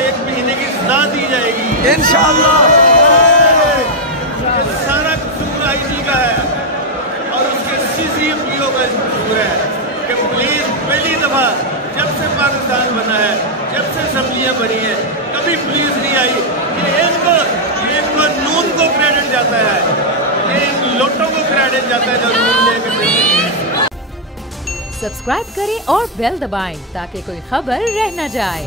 1 महीने की सजा दी जाएगी इंशाअल्लाह। सारा कसूर आईजी का है और उसके CCPO का कसूर है कि पुलिस पहली दफा जब से पाकिस्तान बना है, जब से असम्बलियाँ बनी हैं, कभी पुलिस नहीं आई कि इनको नून को क्रेडिट जाता है, इन लोटों को क्रेडिट जाता है जो नून लेके। सब्सक्राइब करें और बेल दबाएं ताकि कोई खबर रह न जाए।